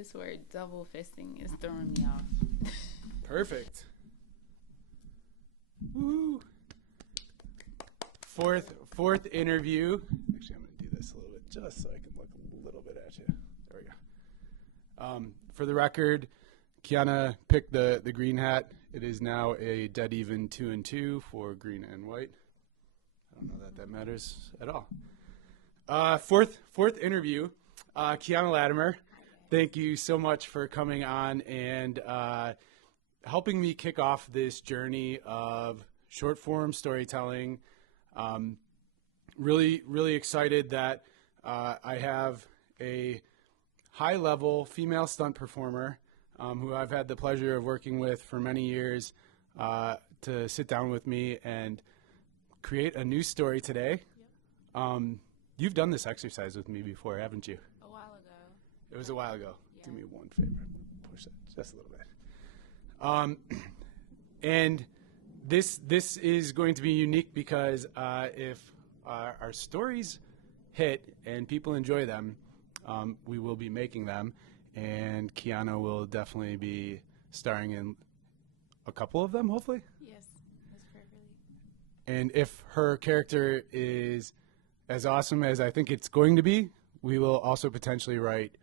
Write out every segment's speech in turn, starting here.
This word double fisting is throwing me off. Perfect. Woo. Fourth interview. Actually, I'm going to do this a little bit just so I can look a little bit at you. There we go. For the record, Keyana picked the green hat. It is now a dead even 2-2 for green and white. I don't know that matters at all. Fourth interview, Keyana Latimer. Thank you so much for coming on and helping me kick off this journey of short form storytelling. Really excited that I have a high level female stunt performer who I've had the pleasure of working with for many years to sit down with me and create a new story today. Yep. You've done this exercise with me before, haven't you? A while ago. It was a while ago. Yeah. Do me one favor. Push that just a little bit. And this is going to be unique because if our stories hit and people enjoy them, we will be making them, and Keyana will definitely be starring in a couple of them, hopefully. Yes, that's perfectly. And if her character is as awesome as I think it's going to be, we will also potentially write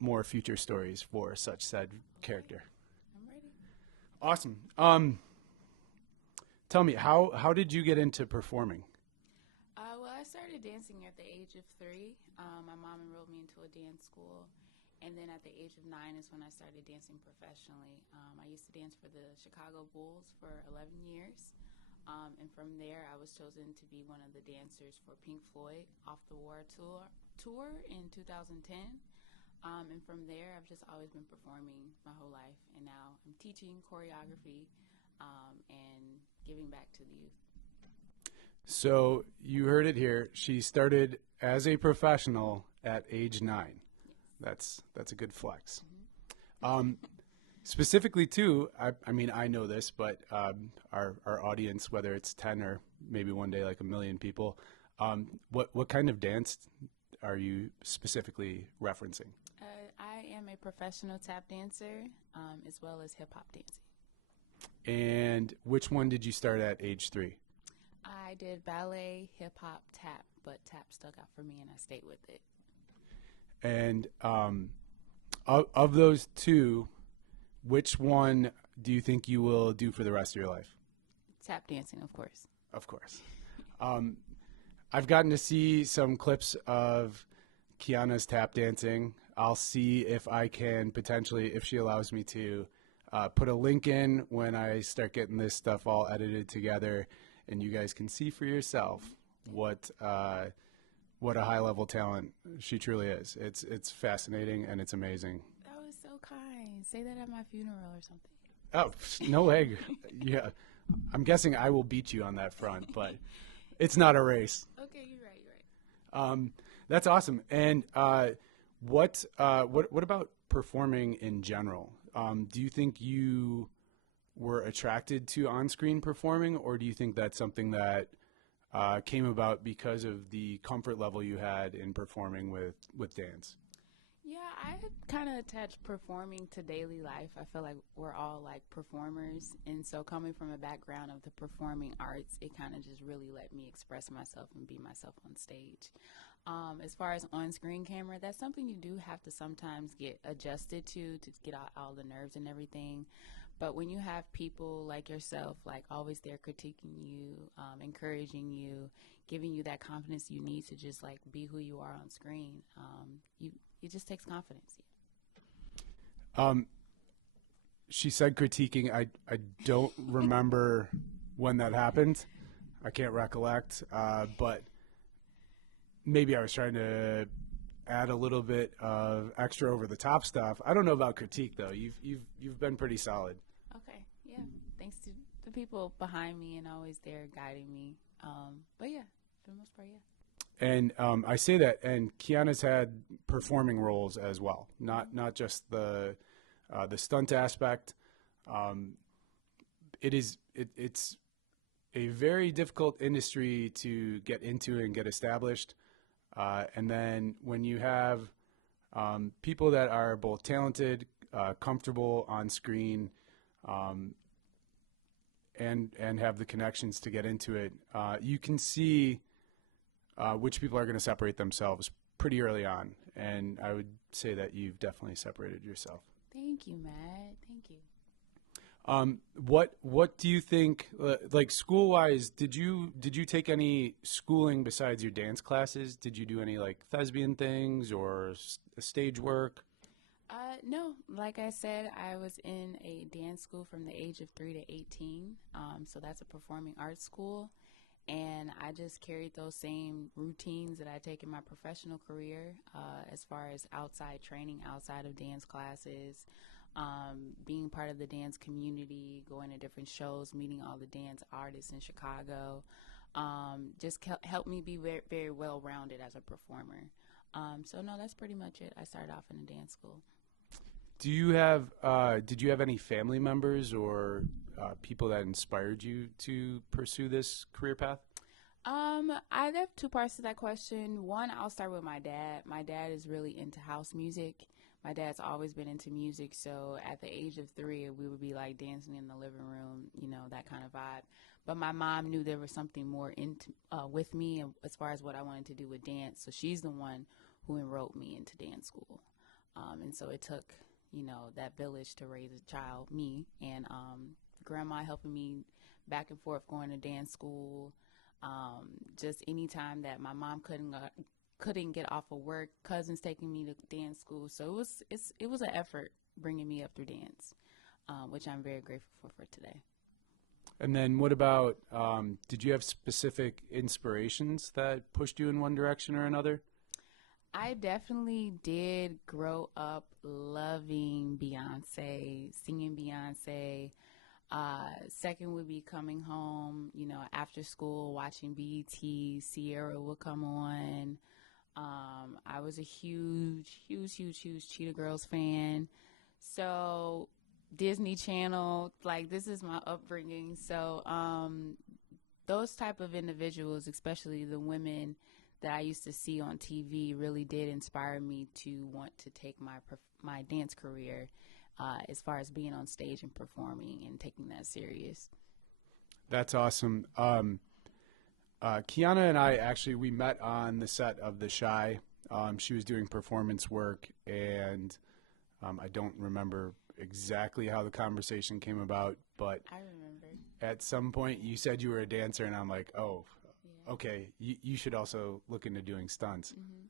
more future stories for such said character. I'm ready. Awesome. Tell me, how did you get into performing? Well, I started dancing at the age of 3. My mom enrolled me into a dance school, and then at the age of 9 is when I started dancing professionally. I used to dance for the Chicago Bulls for 11 years, and from there I was chosen to be one of the dancers for Pink Floyd Off the War tour in 2010. And from there, I've just always been performing my whole life, and now I'm teaching choreography and giving back to the youth. So you heard it here. She started as a professional at age 9. Yes. That's a good flex. Mm-hmm. Specifically, too, I mean, I know this, but our audience, whether it's 10 or maybe one day like 1 million people, what kind of dance are you specifically referencing? I am a professional tap dancer as well as hip-hop dancing. And which one did you start at age 3? I did ballet, hip-hop, tap, but tap stuck out for me and I stayed with it. And of those two, which one do you think you will do for the rest of your life? Tap dancing, of course. Of course. I've gotten to see some clips of Keyana's tap dancing. I'll see if I can potentially, if she allows me to, put a link in when I start getting this stuff all edited together, and you guys can see for yourself what a high-level talent she truly is. It's fascinating and it's amazing. That was so kind. Say that at my funeral or something. Oh, no way. Yeah, I'm guessing I will beat you on that front, but it's not a race. Okay, you're right. That's awesome. And what about performing in general? Do you think you were attracted to on-screen performing, or do you think that's something that came about because of the comfort level you had in performing with dance? Yeah, I kind of attached performing to daily life. I feel like we're all like performers, and so coming from a background of the performing arts, it kind of just really let me express myself and be myself on stage. As far as on-screen camera, that's something you do have to sometimes get adjusted to get out all the nerves and everything. But when you have people like yourself, like always there critiquing you, encouraging you, giving you that confidence you need to just like be who you are on screen, it just takes confidence. She said critiquing. I don't remember when that happened. I can't recollect, but maybe I was trying to add a little bit of extra over the top stuff. I don't know about critique though. You've been pretty solid. Okay, yeah. Thanks to the people behind me and always there guiding me. But yeah, for the most part, yeah. And I say that, and Keyana's had performing roles as well, not just the stunt aspect. It's a very difficult industry to get into and get established. And then when you have people that are both talented, comfortable on screen, and have the connections to get into it. You can see which people are going to separate themselves pretty early on, and I would say that you've definitely separated yourself. Thank you, Matt. Thank you. What do you think? Like school wise, did you take any schooling besides your dance classes? Did you do any like thespian things or stage work? No, like I said, I was in a dance school from the age of 3 to 18. So that's a performing arts school. And I just carried those same routines that I take in my professional career, as far as outside training, outside of dance classes, being part of the dance community, going to different shows, meeting all the dance artists in Chicago. Just helped me be very, very well-rounded as a performer. So no, that's pretty much it. I started off in a dance school. Did you have any family members or people that inspired you to pursue this career path? I have two parts to that question. One, I'll start with my dad. My dad is really into house music. My dad's always been into music, so at the age of 3, we would be like dancing in the living room, that kind of vibe. But my mom knew there was something more into with me as far as what I wanted to do with dance, so she's the one who enrolled me into dance school. And so it took, that village to raise a child, me, and grandma helping me back and forth going to dance school. Just any time that my mom couldn't get off of work, cousins taking me to dance school. So it was an effort bringing me up through dance, which I'm very grateful for today. And then what about, did you have specific inspirations that pushed you in one direction or another? I definitely did grow up loving Beyonce, singing Beyonce. Second would be coming home, after school, watching BET, Sierra would come on. I was a huge Cheetah Girls fan. So Disney Channel, like this is my upbringing. So those type of individuals, especially the women that I used to see on TV, really did inspire me to want to take my dance career as far as being on stage and performing and taking that serious. That's awesome. Keyana and I actually, we met on the set of The Shy. She was doing performance work, and I don't remember exactly how the conversation came about, but I remember. At some point you said you were a dancer, and I'm like, oh, yeah. Okay, you should also look into doing stunts. Mm-hmm.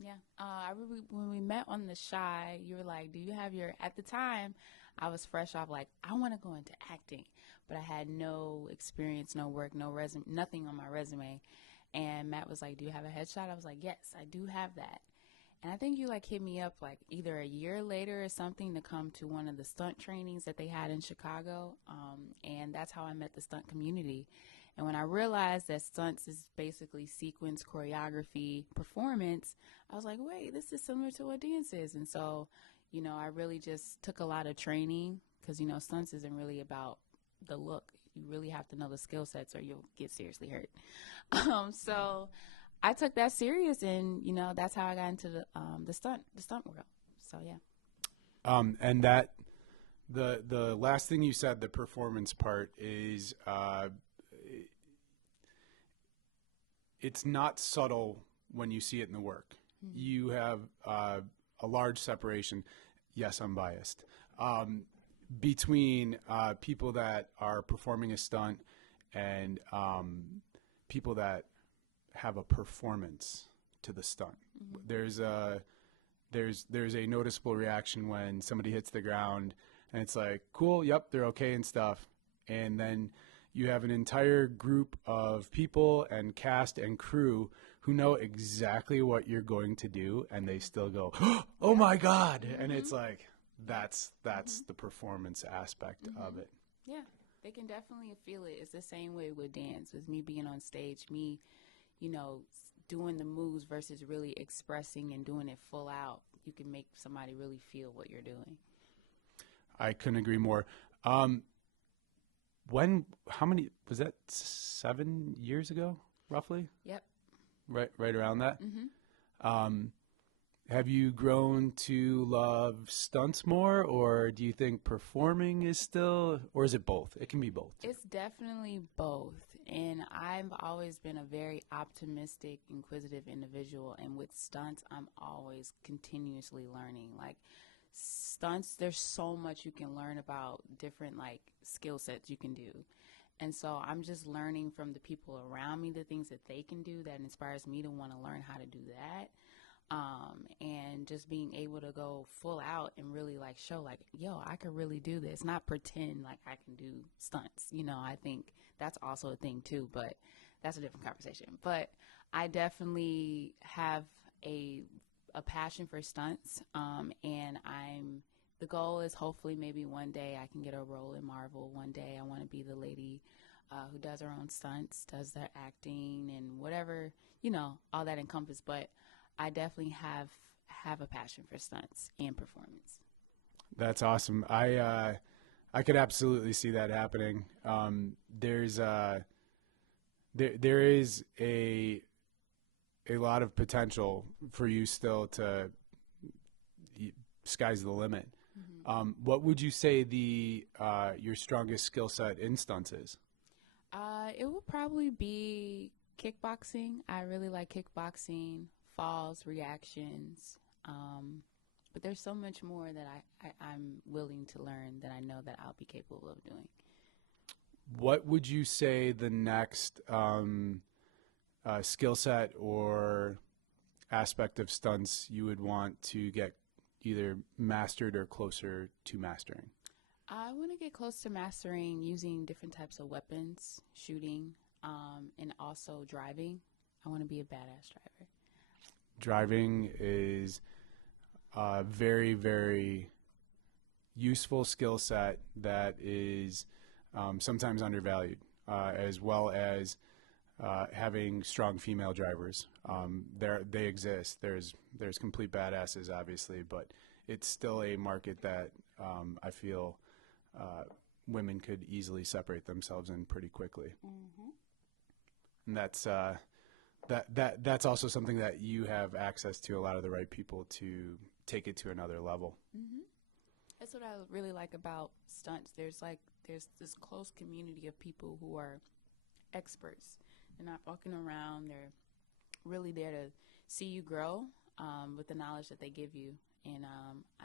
Yeah. I remember when we met on The Shy, you were like, do you have at the time, I was fresh off like, I want to go into acting, but I had no experience, no work, no resume, nothing on my resume. And Matt was like, do you have a headshot? I was like, yes, I do have that. And I think you hit me up either a year later or something to come to one of the stunt trainings that they had in Chicago. And that's how I met the stunt community. And when I realized that stunts is basically sequence, choreography, performance, I was like, wait, this is similar to what dance is. And so, I really just took a lot of training because, stunts isn't really about the look. You really have to know the skill sets or you'll get seriously hurt. So I took that serious, and, that's how I got into the stunt world. So, yeah. And that the last thing you said, the performance part, is it's not subtle when you see it in the work. Mm-hmm. You have a large separation. Yes, I'm biased. Between people that are performing a stunt and people that have a performance to the stunt. Mm-hmm. There's a noticeable reaction when somebody hits the ground and it's like, cool, yep, they're okay and stuff. And then you have an entire group of people and cast and crew who know exactly what you're going to do, and they still go, oh my God. Mm-hmm. And it's like, that's mm-hmm. the performance aspect mm-hmm. of it. Yeah, they can definitely feel it. It's the same way with dance, with me being on stage, me, doing the moves versus really expressing and doing it full out. You can make somebody really feel what you're doing. I couldn't agree more. How many, was that 7 years ago, roughly? Yep. Right around that? Mm-hmm. have you grown to love stunts more, or do you think performing is still, or is it both? It can be both. It's definitely both. And I've always been a very optimistic, inquisitive individual. And with stunts, I'm always continuously learning. Like stunts, there's so much you can learn about different like skill sets you can do. And so I'm just learning from the people around me, the things that they can do that inspires me to want to learn how to do that. And just being able to go full out and really like show like, yo, I could really do this, not pretend like I can do stunts. I think that's also a thing too, but that's a different conversation. But I definitely have a passion for stunts. And the goal is hopefully maybe one day I can get a role in Marvel. One day I want to be the lady who does her own stunts, does their acting and whatever, all that encompassed. But I definitely have a passion for stunts and performance. That's awesome. I could absolutely see that happening. There is a lot of potential for you still to sky's the limit. Mm-hmm. What would you say your strongest skill set in stunts is? It would probably be kickboxing. I really like kickboxing, falls, reactions. But there's so much more that I'm willing to learn that I know that I'll be capable of doing. What would you say the next skill set or aspect of stunts you would want to get either mastered or closer to mastering? I want to get close to mastering using different types of weapons, shooting, and also driving. I want to be a badass driver. Driving is a very, very useful skill set that is sometimes undervalued, as well as having strong female drivers. They exist. There's complete badasses, obviously, but it's still a market that I feel women could easily separate themselves in pretty quickly. Mm-hmm. And that's also something that you have access to a lot of the right people to take it to another level. Mm-hmm. That's what I really like about stunts. There's this close community of people who are experts. They're not walking around. They're really there to see you grow with the knowledge that they give you. And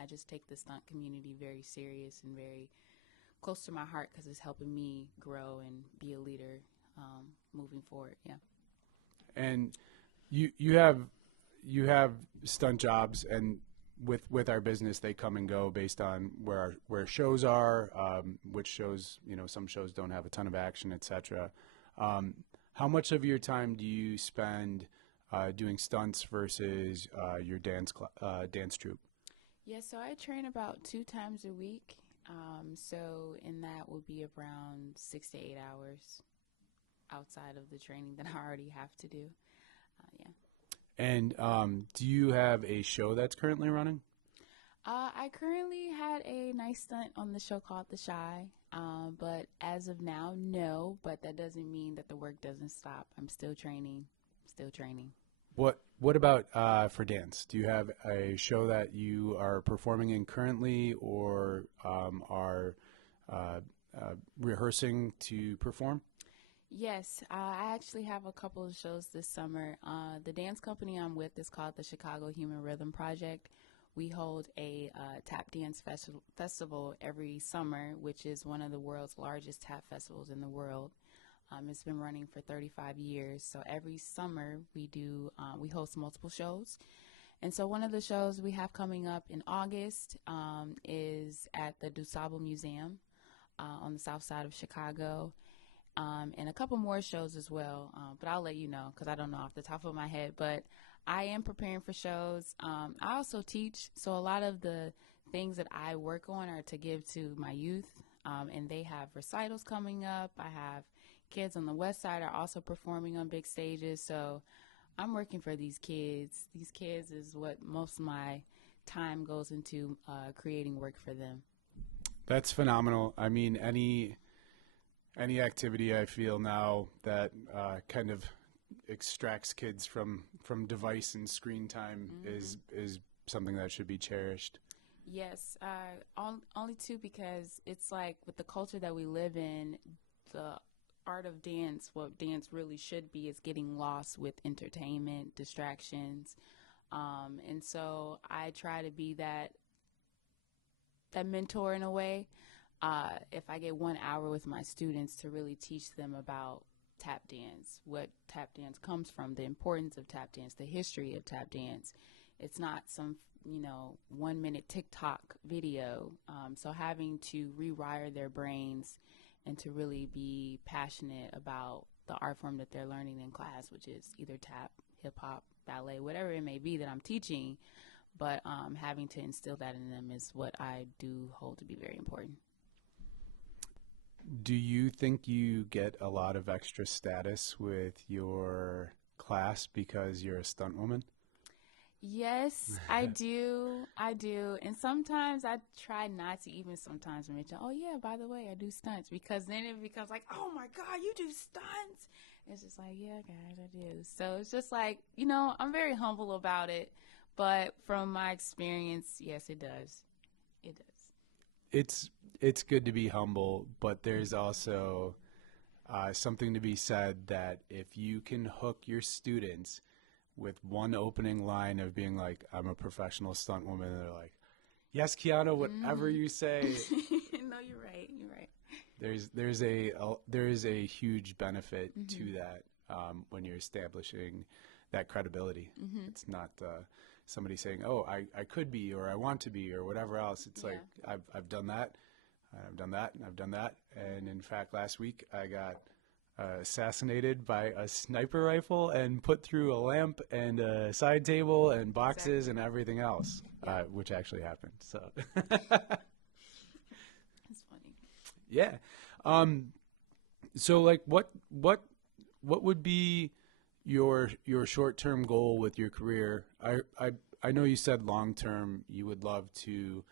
I just take the stunt community very serious and very close to my heart because it's helping me grow and be a leader moving forward. Yeah. And you have stunt jobs, and with our business, they come and go based on where shows are, which shows, some shows don't have a ton of action, etc. How much of your time do you spend doing stunts versus your dance troupe? Yeah, so I train about 2 times a week. So in that will be around 6 to 8 hours outside of the training that I already have to do. Yeah. And do you have a show that's currently running? I currently had a nice stunt on the show called The Shy, but as of now, no. But that doesn't mean that the work doesn't stop. I'm still training. What about for dance? Do you have a show that you are performing in currently, or are rehearsing to perform? Yes, I actually have a couple of shows this summer. The dance company I'm with is called the Chicago Human Rhythm Project. We hold a tap dance festival every summer, which is one of the world's largest tap festivals in the world. It's been running for 35 years. So every summer we host multiple shows. And so one of the shows we have coming up in August is at the DuSable Museum on the south side of Chicago. And a couple more shows as well, but I'll let you know because I don't know off the top of my head. But I am preparing for shows. I also teach, so a lot of the things that I work on are to give to my youth, and they have recitals coming up. I have kids on the west side are also performing on big stages, so I'm working for these kids. These kids is what most of my time goes into creating work for them. That's phenomenal. I mean, any activity I feel now that kind of extracts kids from device and screen time is something that should be cherished? Yes, only two, because it's like with the culture that we live in, the art of dance, what dance really should be, is getting lost with entertainment, distractions. And so I try to be that mentor in a way. If I get 1 hour with my students to really teach them about tap dance, what tap dance comes from, the importance of tap dance, the history of tap dance. It's not some 1 minute TikTok video. So having to rewire their brains and to really be passionate about the art form that they're learning in class, which is either tap, hip hop, ballet, whatever it may be that I'm teaching. But having to instill that in them is what I do hold to be very important. Do you think you get a lot of extra status with your class because you're a stunt woman? Yes, I do. I do. And sometimes I try not to even sometimes mention, oh, yeah, by the way, I do stunts, because then it becomes like, oh, my God, you do stunts. It's just like, yeah, guys, I do. So it's just like, I'm very humble about it. But from my experience, yes, it does. It does. It's good to be humble, but there's also something to be said that if you can hook your students with one opening line of being like, I'm a professional stunt woman, and they're like, yes, Keyana, whatever you say. No, you're right. You're right. There is a huge benefit to that when you're establishing that credibility. It's not somebody saying, oh, I could be, or I want to be, or whatever else. It's like, I've done that, and I've done that, and I've done that. And in fact, last week I got assassinated by a sniper rifle and put through a lamp and a side table and boxes and everything else, which actually happened. So That's funny. Yeah. So like what would be your short-term goal with your career? I know you said long-term you would love to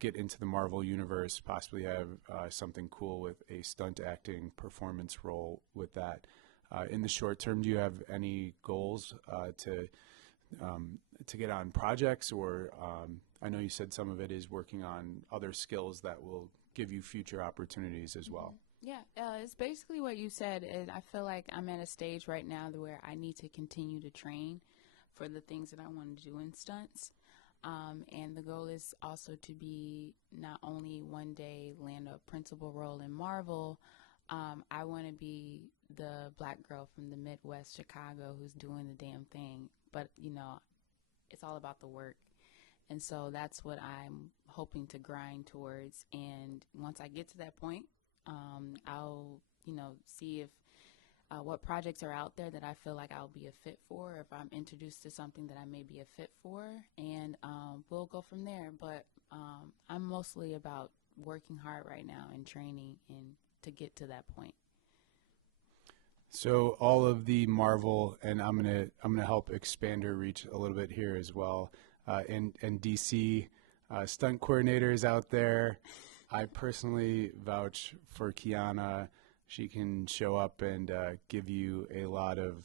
get into the Marvel universe, possibly have something cool with a stunt acting performance role with that. In the short term, do you have any goals to get on projects, or I know you said some of it is working on other skills that will give you future opportunities as well. Yeah, it's basically what you said. And I feel like I'm at a stage right now where I need to continue to train for the things that I want to do in stunts. And the goal is also to be not only one day land a principal role in Marvel. I want to be the black girl from the Midwest Chicago who's doing the damn thing. But, it's all about the work. And so that's what I'm hoping to grind towards. And once I get to that point, I'll, see if what projects are out there that I feel like I'll be a fit for, if I'm introduced to something that I may be a fit for, and we'll go from there. But I'm mostly about working hard right now and training and to get to that point. So all of the Marvel, and I'm gonna help expand her reach a little bit here as well, and DC stunt coordinators out there. I personally vouch for Keyana. She can show up and give you a lot of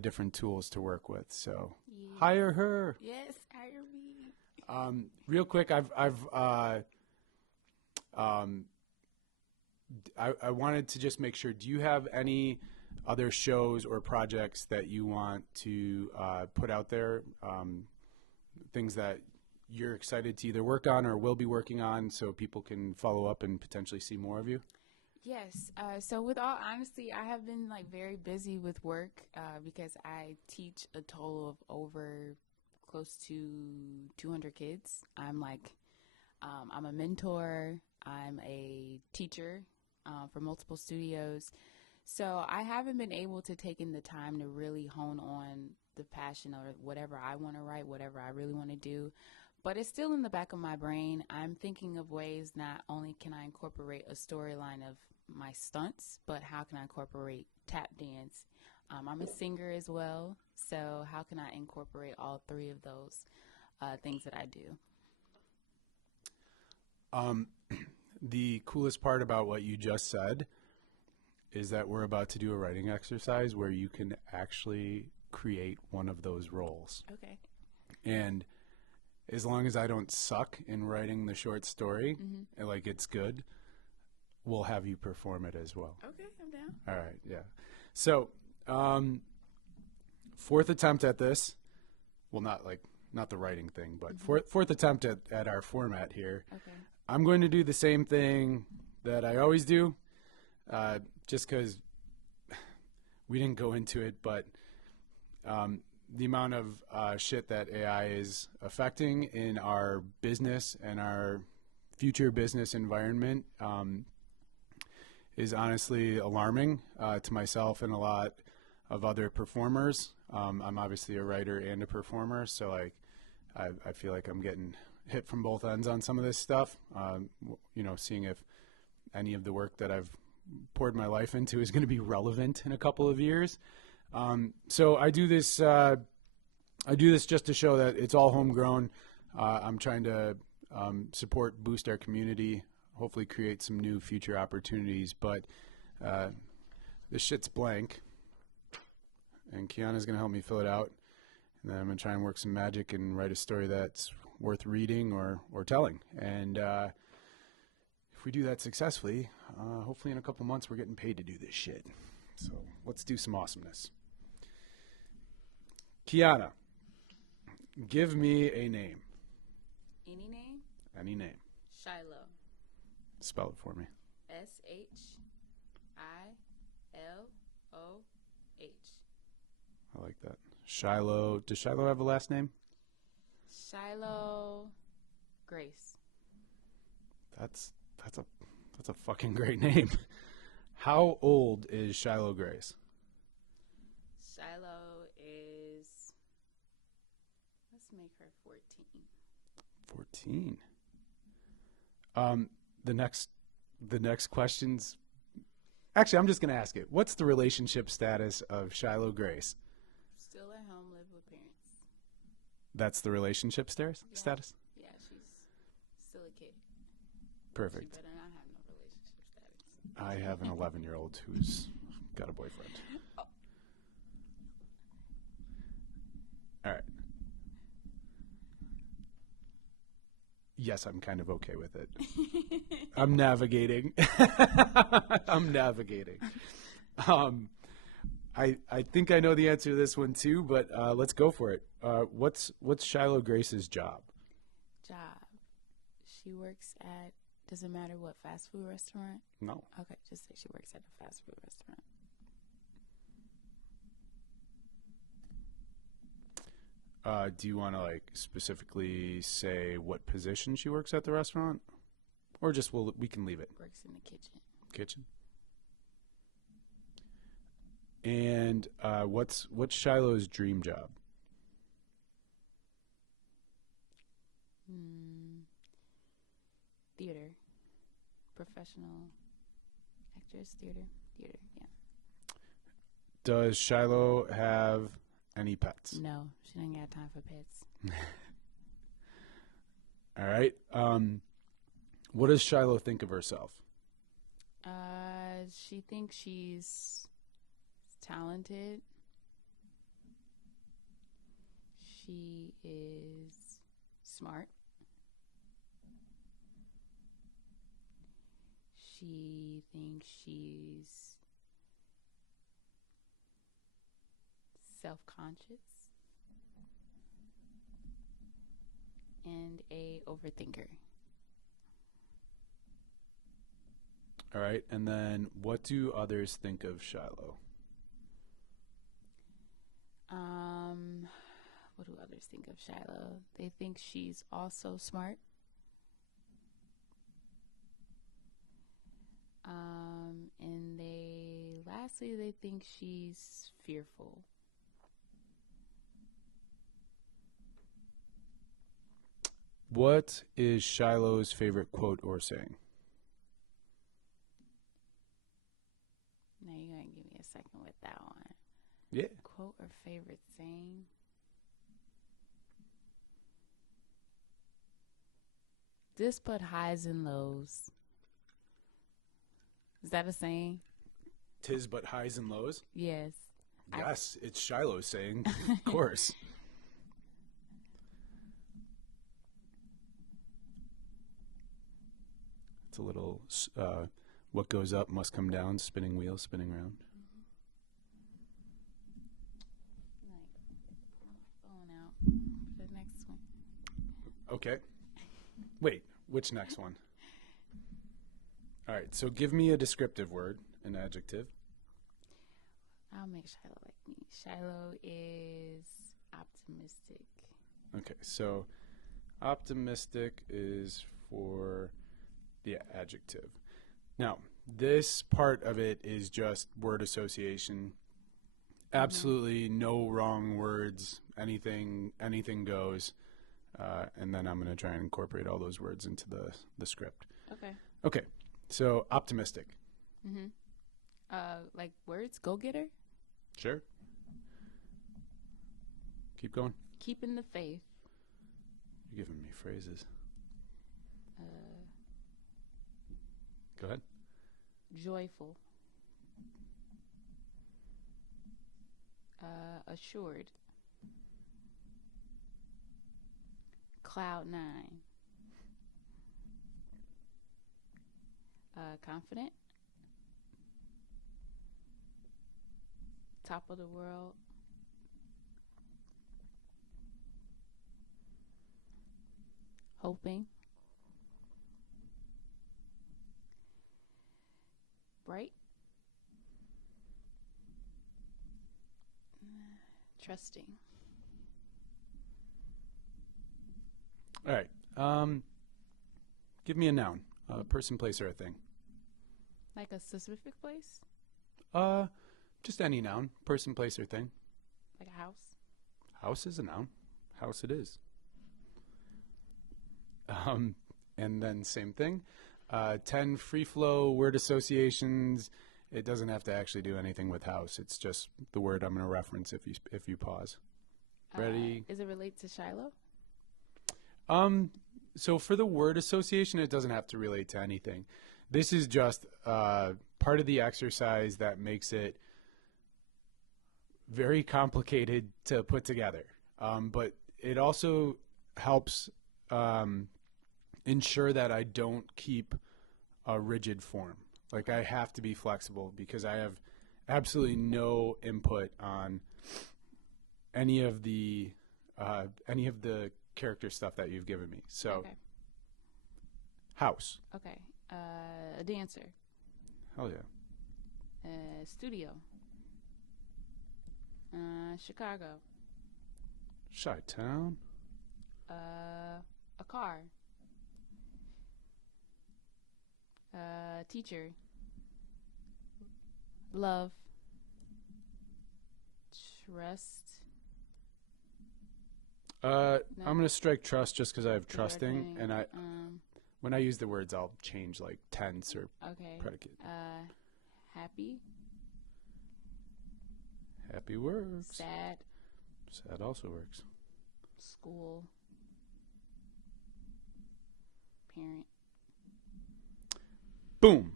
different tools to work with. So hire her. Yes, hire me. Real quick, I wanted to just make sure. Do you have any other shows or projects that you want to put out there? Things that you're excited to either work on or will be working on, so people can follow up and potentially see more of you? Yes. So with all honesty, I have been very busy with work because I teach a total of over close to 200 kids. I'm a mentor. I'm a teacher for multiple studios. So I haven't been able to take in the time to really hone on the passion or whatever I want to write, whatever I really want to do. But it's still in the back of my brain. I'm thinking of ways not only can I incorporate a storyline of my stunts, but how can I incorporate tap dance? I'm a singer as well, so how can I incorporate all three of those things that I do? The coolest part about what you just said is that we're about to do a writing exercise where you can actually create one of those roles. Okay. And as long as I don't suck in writing the short story, and like it's good, we'll have you perform it as well. Okay, I'm down. All right, yeah. So, fourth attempt at this. Well, not the writing thing, but fourth attempt at our format here. Okay. I'm going to do the same thing that I always do, just because we didn't go into it, but the amount of shit that AI is affecting in our business and our future business environment is honestly alarming to myself and a lot of other performers. I'm obviously a writer and a performer, so like I feel like I'm getting hit from both ends on some of this stuff. Seeing if any of the work that I've poured my life into is going to be relevant in a couple of years. So I do this just to show that it's all homegrown. I'm trying to support, boost our community, hopefully create some new future opportunities. But this shit's blank, and Keyana's going to help me fill it out. And then I'm going to try and work some magic and write a story that's worth reading or telling. And if we do that successfully, hopefully in a couple months we're getting paid to do this shit. So let's do some awesomeness. Keyana, give me a name. Any name? Any name. Shiloh. Spell it for me. SHILOH. I like that. Shiloh. Does Shiloh have a last name? Shiloh Grace. That's a fucking great name. How old is Shiloh Grace? Shiloh is, let's make her 14. 14. The next question's actually, I'm just gonna ask it. What's the relationship status of Shiloh Grace? Still at home, live with parents. That's the relationship status? Yeah, she's still a kid. Perfect. She better not have no relationship status. I have an 11-year-old who's got a boyfriend. Oh. All right. Yes, I'm kind of okay with it. I'm navigating. I think I know the answer to this one too, but let's go for it. What's Shiloh Grace's job? She works at, does it matter what fast food restaurant? No. Okay, just say she works at a fast food restaurant. Do you want to like specifically say what position she works at the restaurant, or just we can leave it? Works in the kitchen. Kitchen. And what's Shiloh's dream job? Theater. Professional actress, theater, yeah. Does Shiloh have any pets? No, she doesn't got time for pets. All right. What does Shiloh think of herself? She thinks she's talented. She is smart. She thinks she's self-conscious and a overthinker. All right. And then what do others think of Shiloh? What do others think of Shiloh? They think she's also smart. And lastly, they think she's fearful. What is Shiloh's favorite quote or saying? Now you're going to give me a second with that one. Yeah. Quote or favorite saying? This but highs and lows. Is that a saying? Tis but highs and lows? Yes. Yes, it's Shiloh's saying, of course. It's a little, what goes up must come down, spinning wheel, spinning round. Phone out for the next one. Okay. Wait, which next one? All right, so give me a descriptive word, an adjective. I'll make Shiloh like me. Shiloh is optimistic. Okay, so optimistic is for the adjective. Now, this part of it is just word association. Absolutely no wrong words. Anything goes. And then I'm going to try and incorporate all those words into the script. Okay. Okay, so optimistic. Mm-hmm. Like words, go-getter? Sure. Keep going. Keeping the faith. You're giving me phrases. Go ahead. Joyful. Assured. Cloud nine. Confident. Top of the world. Hoping. Bright. Trusting. All right. Give me a noun. A person, place, or a thing. Like a specific place? Just any noun. Person, place, or thing. Like a house? House is a noun. House it is. And then same thing. 10 free flow word associations. It doesn't have to actually do anything with house. It's just the word I'm going to reference if you pause. Ready? Is it related to Shiloh? So for the word association, it doesn't have to relate to anything. This is just part of the exercise that makes it very complicated to put together. But it also helps ensure that I don't keep a rigid form. Like I have to be flexible because I have absolutely no input on any of the character stuff that you've given me. So, Okay. House. Okay. A dancer. Hell yeah. Studio. Chicago. Chi-town. A car. Teacher. Love. Trust. I'm going to strike trust just because I have trusting, Thing. and when I use the words, I'll change like tense or Okay. predicate. Happy. Happy works. Sad. Sad also works. School. Parent. Boom.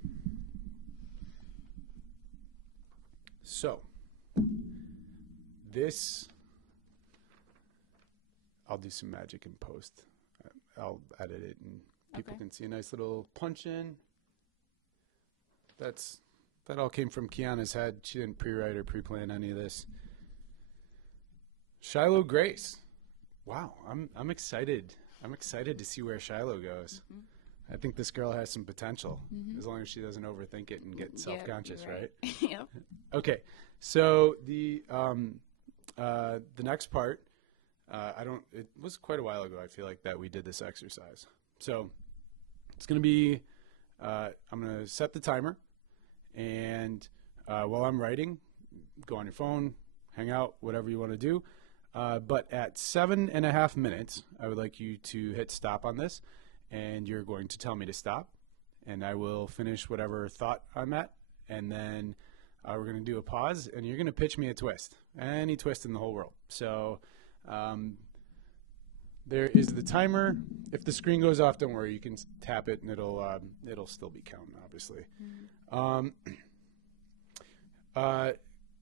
So, this, I'll do some magic in post. I'll edit it and people Okay. can see a nice little punch in. That all came from Keyana's head. She didn't pre-write or pre-plan any of this. Shiloh Grace. Wow, I'm excited. I'm excited to see where Shiloh goes. Mhm. I think this girl has some potential, Mhm. as long as she doesn't overthink it and get Yep, self-conscious, you're right? Yep. Okay, so the next part, it was quite a while ago, I feel like, that we did this exercise. So it's going to be, I'm going to set the timer, and while I'm writing, go on your phone, hang out, whatever you want to do. But at 7.5 minutes, I would like you to hit stop on this, and you're going to tell me to stop, and I will finish whatever thought I'm at, and then we're going to do a pause, and you're going to pitch me a twist, any twist in the whole world. So there is the timer. If the screen goes off, don't worry, you can tap it, and it'll still be counting, obviously. Mhm.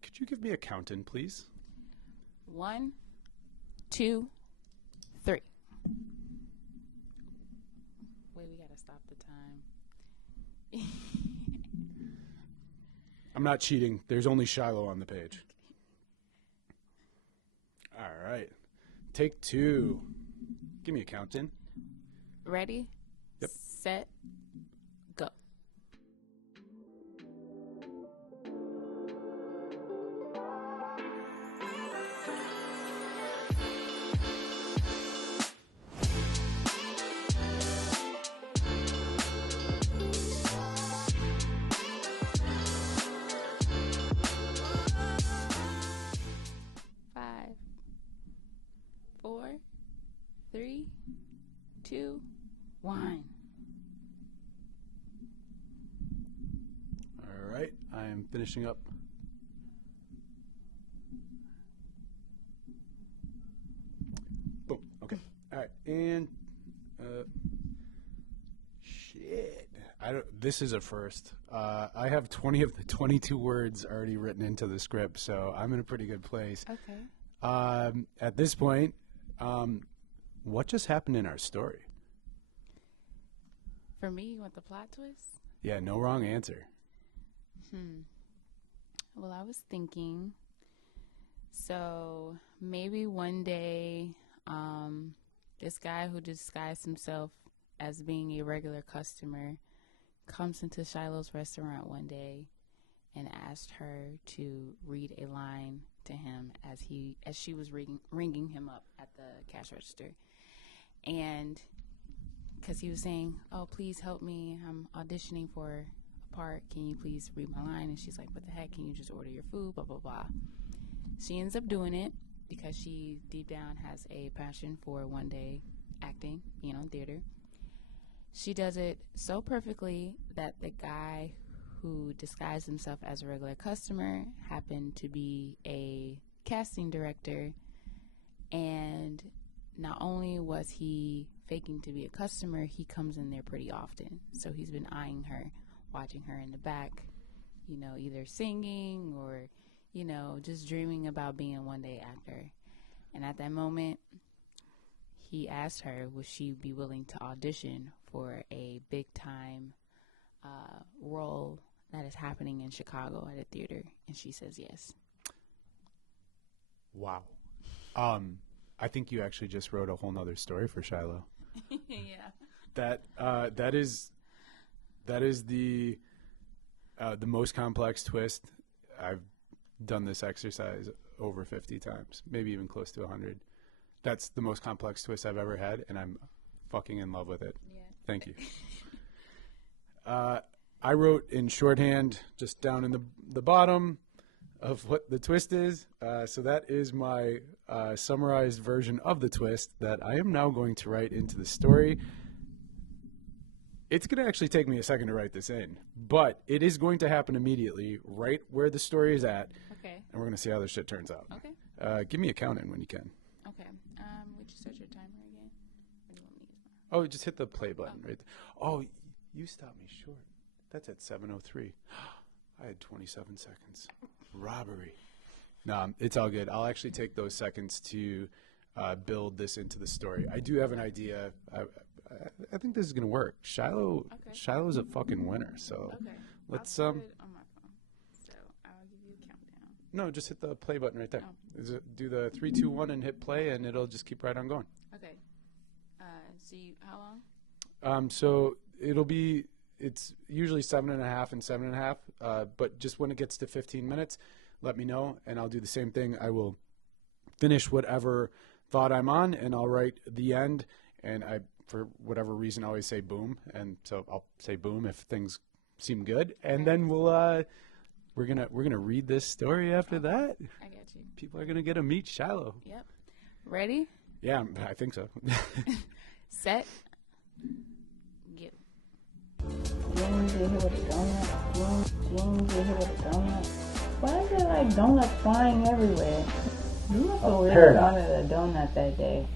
Could you give me a count-in, please? 1, 2, 3. Wait, we gotta stop the time. I'm not cheating. There's only Shiloh on the page. All right. Take 2. Give me a count in. Ready? Yep. Set, go. Five, 4, 3, 2, 1. All right. I am finishing up. Boom. Okay. All right. And shit. This is a first. I have 20 of the 22 words already written into the script, so I'm in a pretty good place. Okay. At this point, what just happened in our story? For me, you want the plot twist? Yeah, no wrong answer. Well, I was thinking, so maybe one day, this guy who disguised himself as being a regular customer comes into Shiloh's restaurant one day and asked her to read a line to him as she was ringing him up at the cash register. And because he was saying, oh, please help me, I'm auditioning for a part, can you please read my line? And she's like, what the heck, can you just order your food, blah, blah, blah. She ends up doing it because she deep down has a passion for one day acting, being on theater. She does it so perfectly that the guy who disguised himself as a regular customer happened to be a casting director. And not only was he faking to be a customer, he comes in there pretty often. So he's been eyeing her, watching her in the back, either singing or, just dreaming about being a one-day actor. And at that moment, he asked her, would she be willing to audition for a big-time role that is happening in Chicago at a theater? And she says yes. Wow. I think you actually just wrote a whole nother story for Shiloh. Yeah. That is the most complex twist. I've done this exercise over 50 times, maybe even close to 100. That's the most complex twist I've ever had, and I'm fucking in love with it. Yeah. Thank you. I wrote in shorthand just down in the bottom of what the twist is. So that is my summarized version of the twist that I am now going to write into the story. It's going to actually take me a second to write this in, but it is going to happen immediately, right where the story is at. Okay. And we're going to see how this shit turns out. Okay. Give me a count in when you can. Okay. Would you start your timer again? Or do you want me to use Oh, just hit the play button right there. Oh, you stopped me short. That's at 7:03. I had 27 seconds. Robbery. No, it's all good. I'll actually take those seconds to build this into the story. I do have an idea. I think this is gonna work. Shiloh's a fucking winner. So Okay. let's I'll put it on my phone. So I'll give you a countdown. No, just hit the play button right there. Oh. Do the 3, 2, 1 and hit play, and it'll just keep right on going. Okay. How long? So it's usually 7.5 and 7.5. But just when it gets to 15 minutes, let me know, and I'll do the same thing. I will finish whatever thought I'm on, and I'll write the end. And I, for whatever reason, always say boom, and so I'll say boom if things seem good, and then we're gonna read this story after that. I got you. People are gonna get to meet Shiloh. Yep. Ready? Yeah, I think so. Set. Get. Jeans in here with a donut. Jeans in here with a donut. Why is there like donuts flying everywhere? You must have really wanted a donut that day.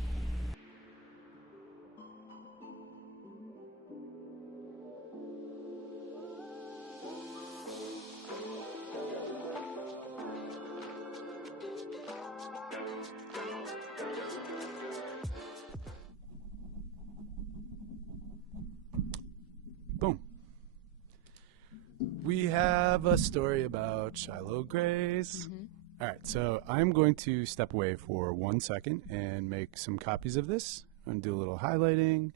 Boom. We have a story about Shiloh Grace. Mm-hmm. All right, so I'm going to step away for 1 second and make some copies of this and do a little highlighting.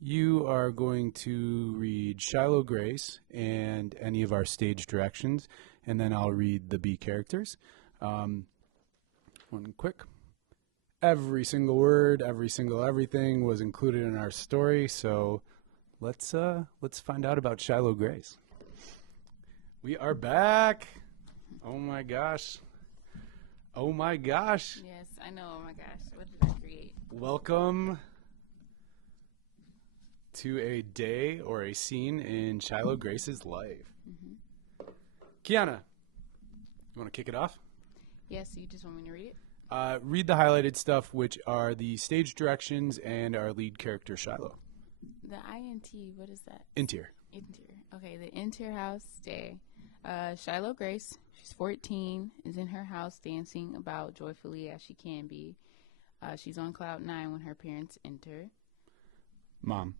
You are going to read Shiloh Grace and any of our stage directions, and then I'll read the B characters. One quick. Every single word, every single everything was included in our story, so let's find out about Shiloh Grace. We are back. Oh my gosh. Oh my gosh. Yes, I know. Oh my gosh. What did I create? Welcome to a day or a scene in Shiloh Grace's life. Mm-hmm. Keyana, you want to kick it off? Yes, you just want me to read it? Read the highlighted stuff, which are the stage directions and our lead character, Shiloh. The INT, what is that? Interior. Interior. Okay, the interior house day. Shiloh Grace, she's 14, is in her house dancing about joyfully as she can be. She's on cloud 9 when her parents enter. Mom,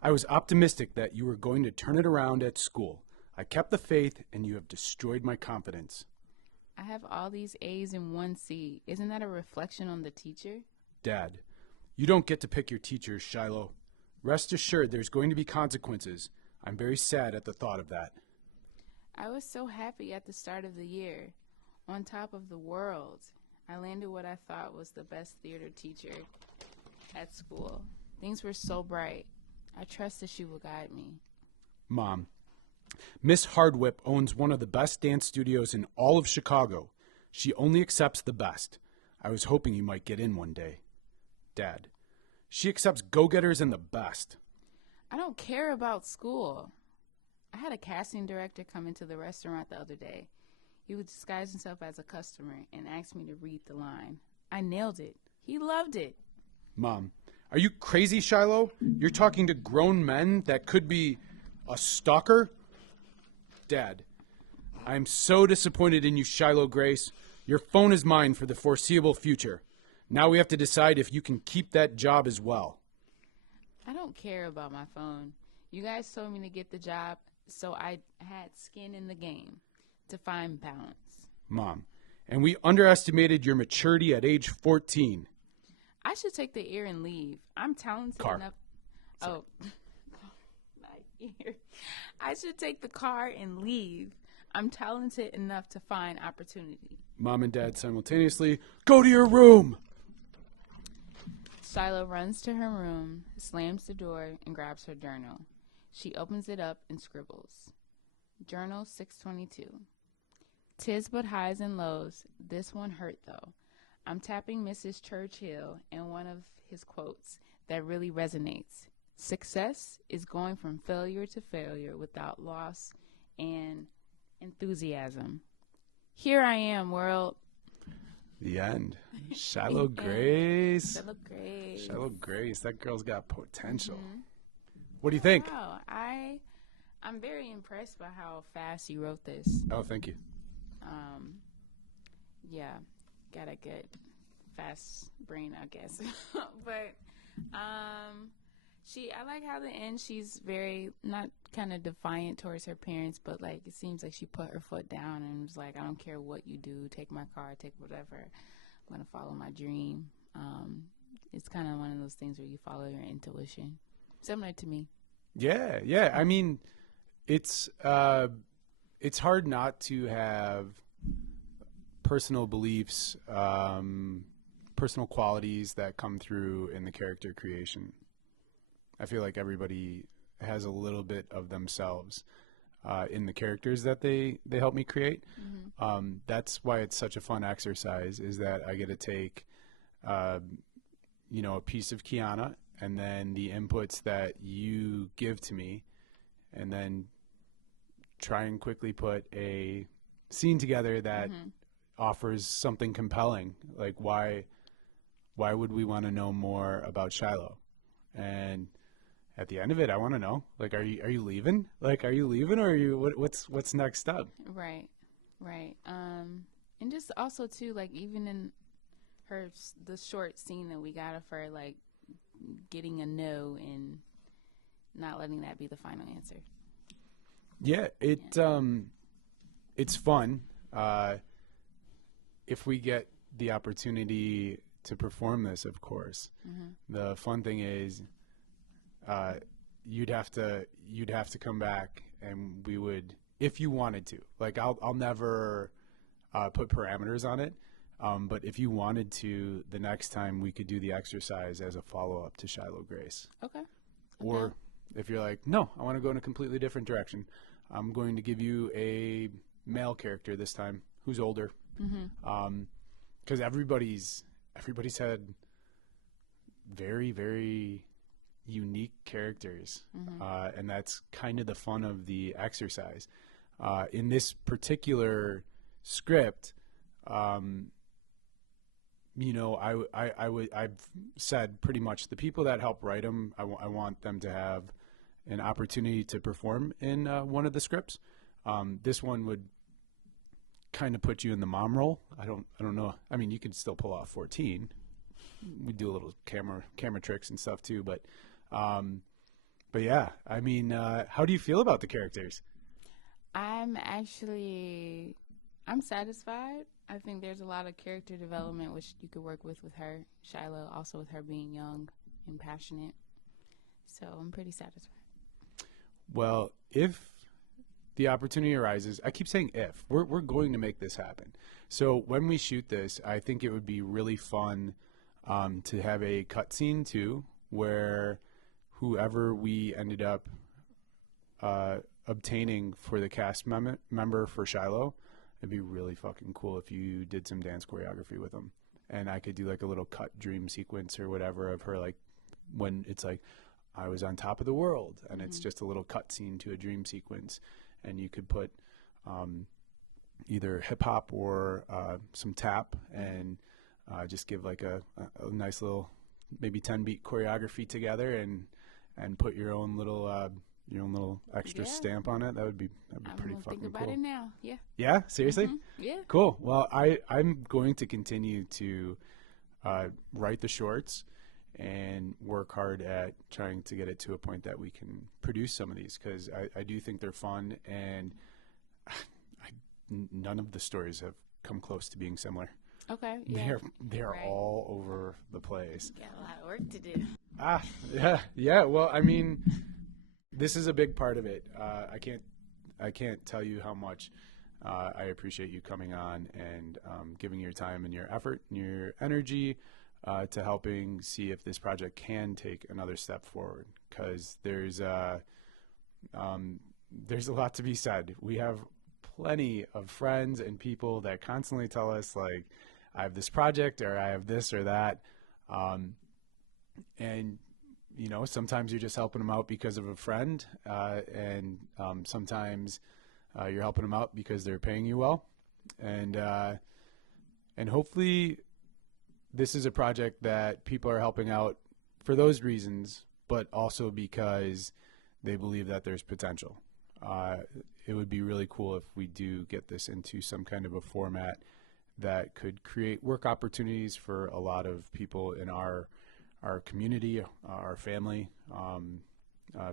I was optimistic that you were going to turn it around at school. I kept the faith, and you have destroyed my confidence. I have all these A's and 1 C. Isn't that a reflection on the teacher? Dad, you don't get to pick your teachers, Shiloh. Rest assured there's going to be consequences. I'm very sad at the thought of that. I was so happy at the start of the year. On top of the world, I landed what I thought was the best theater teacher at school. Things were so bright. I trusted she would guide me. Mom, Miss Hardwhip owns one of the best dance studios in all of Chicago. She only accepts the best. I was hoping you might get in one day. Dad, she accepts go-getters and the best. I don't care about school. I had a casting director come into the restaurant the other day. He would disguise himself as a customer and ask me to read the line. I nailed it. He loved it. Mom, are you crazy, Shiloh? You're talking to grown men that could be a stalker? Dad, I'm so disappointed in you, Shiloh Grace. Your phone is mine for the foreseeable future. Now we have to decide if you can keep that job as well. I don't care about my phone. You guys told me to get the job, so I had skin in the game to find balance. Mom, and we underestimated your maturity at age 14. I should take the ear and leave. I'm talented enough. Sorry. Oh, my ear. I should take the car and leave. I'm talented enough to find opportunity. Mom and Dad simultaneously, go to your room! Shiloh runs to her room, slams the door, and grabs her journal. She opens it up and scribbles. Journal 622. 'Tis but highs and lows. This one hurt, though. I'm tapping Mrs. Churchill and one of his quotes that really resonates. Success is going from failure to failure without loss and enthusiasm. Here I am, world. The end. Shiloh Grace. Shiloh Grace. Shiloh Grace. That girl's got potential. Mm-hmm. What do you think? Wow, I'm very impressed by how fast you wrote this. Oh, thank you. Yeah, got a good fast brain, I guess. But I like how the end she's very not kind of defiant towards her parents, but like it seems like she put her foot down and was like, I don't care what you do, take my car, take whatever. I'm gonna follow my dream. It's kind of one of those things where you follow your intuition. Similar to me. Yeah. I mean, it's hard not to have personal beliefs, personal qualities that come through in the character creation. I feel like everybody has a little bit of themselves in the characters that they help me create. Mm-hmm. That's why it's such a fun exercise, is that I get to take, a piece of Keyana and then the inputs that you give to me and then try and quickly put a scene together that mm-hmm. offers something compelling. Like why would we want to know more about Shiloh? And at the end of it, I want to know, like, are you leaving? Like, are you leaving, or are you what's next up? Right. And just also too, like, even in the short scene that we got of her, like, getting a no and not letting that be the final answer. Yeah, it's fun. If we get the opportunity to perform this, of course. The fun thing is, you'd have to come back, and we would, if you wanted to. Like, I'll never put parameters on it, but if you wanted to, the next time we could do the exercise as a follow-up to Shiloh Grace. Okay. Or if you're like, no, I want to go in a completely different direction, I'm going to give you a male character this time who's older. Because everybody's had very, very unique characters, and that's kind of the fun of the exercise. In this particular script, I've said pretty much the people that help write them, I want them to have an opportunity to perform in one of the scripts. This one would kind of put you in the mom role. I don't know. I mean, you could still pull off 14. We do a little camera tricks and stuff too, but yeah. I mean, how do you feel about the characters? I'm satisfied. I think there's a lot of character development which you could work with her, Shiloh, also with her being young and passionate. So I'm pretty satisfied. Well, if the opportunity arises, I keep saying if, we're going to make this happen. So when we shoot this, I think it would be really fun to have a cutscene too, where whoever we ended up obtaining for the cast member for Shiloh, it'd be really fucking cool if you did some dance choreography with them. And I could do like a little cut dream sequence or whatever of her, like when it's like, I was on top of the world, and it's just a little cut scene to a dream sequence. And you could put either hip hop or some tap, and just give like a nice little maybe 10-beat choreography together, and put your own little extra stamp on it. That'd be pretty fucking cool. I'm think about it now. Yeah. Yeah. Seriously. Yeah. Cool. Well, I'm going to continue to write the shorts and work hard at trying to get it to a point that we can produce some of these, because I do think they're fun, and none of the stories have come close to being similar. Okay. Yeah. They're right. All over the place. Got a lot of work to do. Yeah. Well, I mean, this is a big part of it. I can't tell you how much I appreciate you coming on and giving your time and your effort and your energy to helping see if this project can take another step forward, because there's a lot to be said. We have plenty of friends and people that constantly tell us, like, I have this project, or I have this or that, and sometimes you're just helping them out because of a friend, and sometimes you're helping them out because they're paying you well, and hopefully this is a project that people are helping out for those reasons, but also because they believe that there's potential. It would be really cool if we do get this into some kind of a format that could create work opportunities for a lot of people in our community, our family,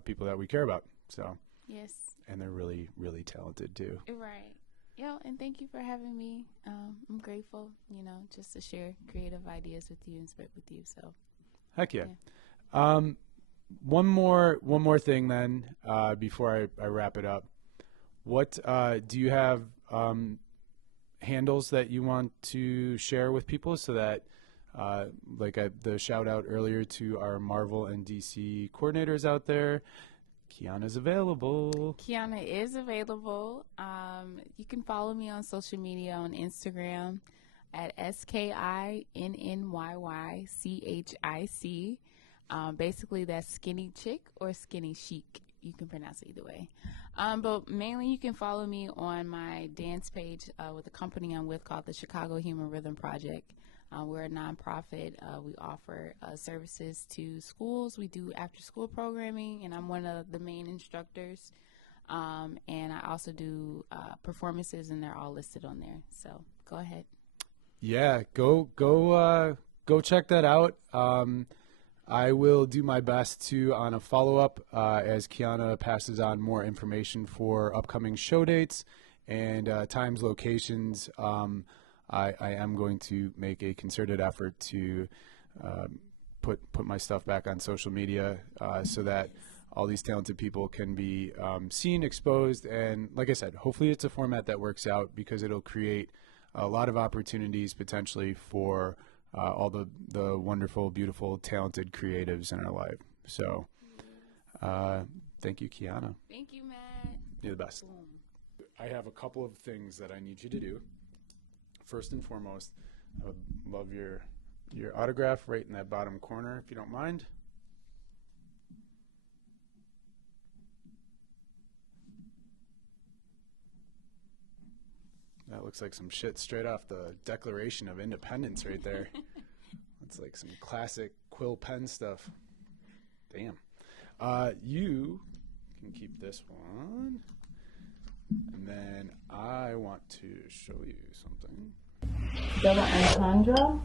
people that we care about. So yes, and they're really, really talented too. Right. Yeah, and thank you for having me. I'm grateful, just to share creative ideas with you and spread with you. So, heck yeah. One more thing then, before I wrap it up. What do you have handles that you want to share with people, so that, the shout out earlier to our Marvel and DC coordinators out there? Keyana's available. Keyana is available. You can follow me on social media on Instagram at SKINNYYCHIC. Basically, that's skinny chick or skinny chic. You can pronounce it either way. But mainly you can follow me on my dance page with the company I'm with called the Chicago Human Rhythm Project. We're a nonprofit. We offer services to schools. We do after-school programming, and I'm one of the main instructors. And I also do performances, and they're all listed on there. So go ahead. Yeah, go check that out. I will do my best to on a follow-up as Keyana passes on more information for upcoming show dates and times, locations. I am going to make a concerted effort to put my stuff back on social media so that all these talented people can be seen, exposed, and like I said, hopefully it's a format that works out because it'll create a lot of opportunities potentially for all the wonderful, beautiful, talented creatives in our life. So thank you, Keyana. Thank you, Matt. You're the best. Boom. I have a couple of things that I need you to do. First and foremost, I would love your autograph right in that bottom corner, if you don't mind. That looks like some shit straight off the Declaration of Independence right there. That's like some classic quill pen stuff. Damn. You can keep this one. And then I want to show you something. Double entendre?